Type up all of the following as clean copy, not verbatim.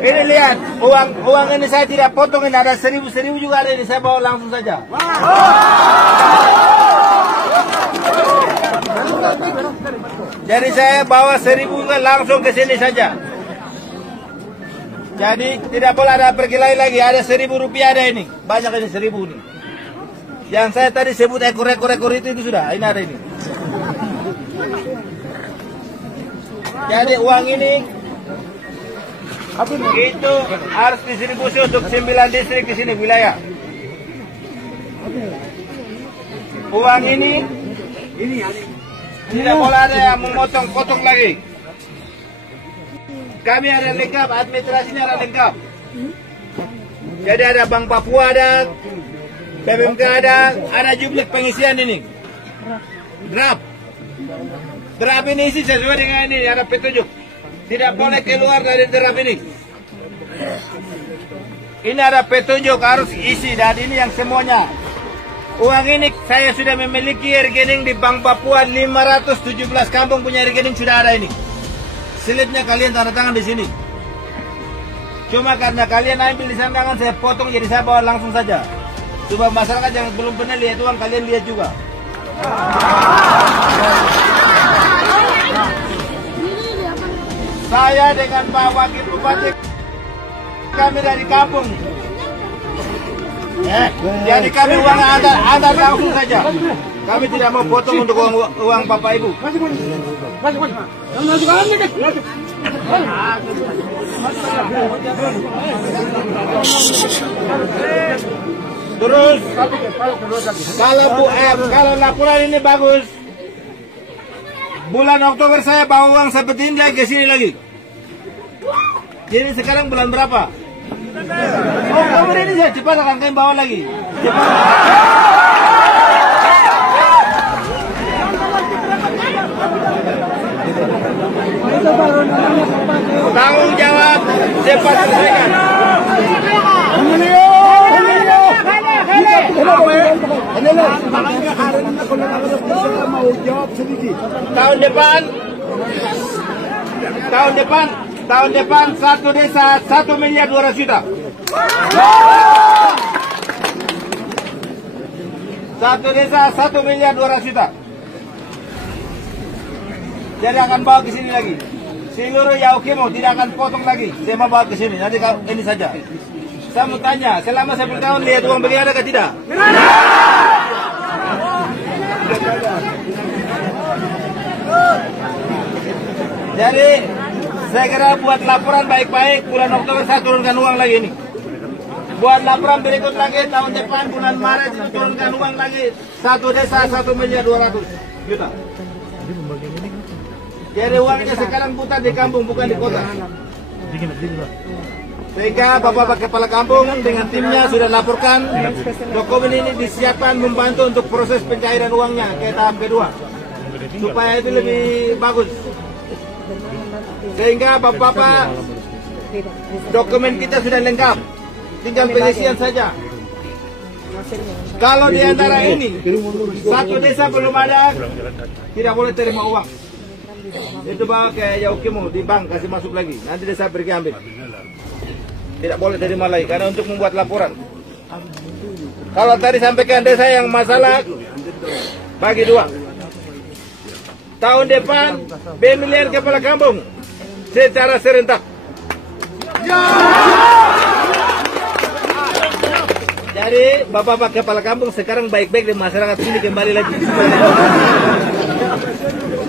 Ini lihat, uang ini saya tidak potong, ini ada 1.000 juga ada ini, saya bawa langsung saja. Jadi saya bawa 1.000 langsung ke sini saja. Jadi tidak boleh ada pergi lagi, ada 1.000 rupiah ada ini, banyak ini 1.000 ini. Yang saya tadi sebut ekor-ekor itu sudah, ini ada ini. Jadi uang ini itu harus distribusi untuk 9 distrik di sini wilayah. Uang ini tidak boleh ada yang memotong-potong lagi. Kami ada lengkap, administrasinya ada lengkap. Jadi ada Bank Papua ada, BPMK ada jumlah pengisian ini. Draft ini isi sesuai dengan ini, ada petunjuk. Tidak boleh keluar dari draft ini. Ini ada petunjuk harus isi dan ini yang semuanya. Uang ini saya sudah memiliki rekening di Bank Papua 517 kampung punya rekening sudah ada ini. Slipnya kalian tanda tangan di sini. Cuma karena kalian ambil di sana tangan saya potong jadi saya bawa langsung saja. Coba masyarakat yang belum pernah lihat uang kalian lihat juga. Saya dengan Pak Wakil Bupati kami dari kampung. Jadi kami uang ada langsung saja. Kami tidak mau potong untuk uang Bapak Ibu. Terus kalau laporan ini bagus, bulan Oktober saya bawa uang seperti ini lagi ke sini lagi. Jadi sekarang bulan berapa? Oktober ini saya cepat akan kami bawa lagi. Tanggung jawab cepat selesaikan. Tahun depan satu desa 1.200.000.000. Satu desa 1.200.000.000. Jadi akan bawa ke sini lagi. Seluruh Yaukimo tidak akan potong lagi. Saya mau bawa ke sini. Nanti ini saja. Saya mau tanya, selama 10 tahun lihat uang begini ada ke tidak? Jadi saya kira buat laporan baik-baik bulan Oktober saya turunkan uang lagi ini. Buat laporan berikut lagi tahun depan bulan Maret turunkan uang lagi. Satu desa 1.200.000.000. Jadi uangnya sekarang putar di kampung bukan di kota. Sehingga Bapak Kepala Kampung dengan timnya sudah laporkan dokumen ini disiapkan membantu untuk proses pencairan uangnya ke tahap kedua supaya itu lebih bagus. Sehingga Bapak dokumen kita sudah lengkap, tinggal pengisian saja. Kalau di antara ini satu desa belum ada, tidak boleh terima uang. Itu bawa ke Yaukimo di bank kasih masuk lagi. Nanti desa pergi ambil. Tidak boleh terima lagi karena untuk membuat laporan. Kalau tadi sampaikan desa yang masalah bagi dua. Tahun depan pemilihan kepala kampung secara serentak. Jadi Bapak kepala kampung sekarang baik-baik di masyarakat sini kembali lagi.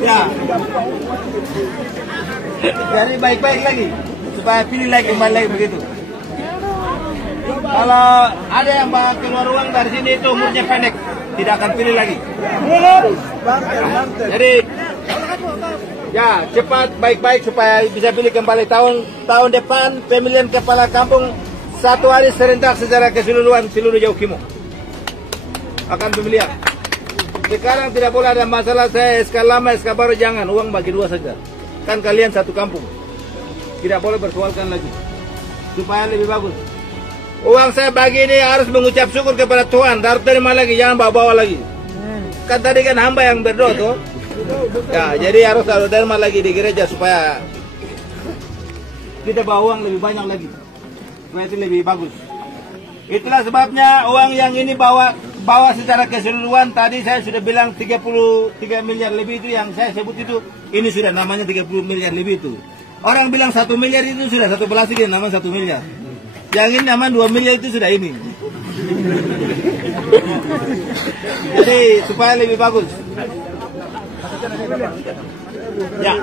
Ya. Jadi baik-baik lagi supaya pilih lagi kembali lagi begitu. Kalau ada yang keluar uang dari sini itu umurnya pendek, tidak akan pilih lagi. Jadi ya cepat baik-baik supaya bisa pilih kembali tahun depan pemilihan kepala kampung 1 hari serentak secara keseluruhan seluruh Yaukimo akan pemilihan. Sekarang tidak boleh ada masalah saya SK lama SK baru jangan, uang bagi dua saja. Kan kalian satu kampung, tidak boleh bersoalkan lagi supaya lebih bagus. Uang saya bagi ini harus mengucap syukur kepada Tuhan, harus terima lagi, jangan bawa-bawa lagi. Kan tadi kan hamba yang berdoa tuh. Ya, jadi harus terima lagi di gereja supaya kita bawa uang lebih banyak lagi. Supaya itu lebih bagus. Itulah sebabnya uang yang ini bawa secara keseluruhan. Tadi saya sudah bilang 33 miliar lebih itu yang saya sebut itu. Ini sudah namanya 30 miliar lebih itu. Orang bilang 1 miliar itu sudah satu plastik yang namanya 1 miliar. Yang ini namanya 2 miliar itu sudah ini. Jadi supaya lebih bagus. Ya.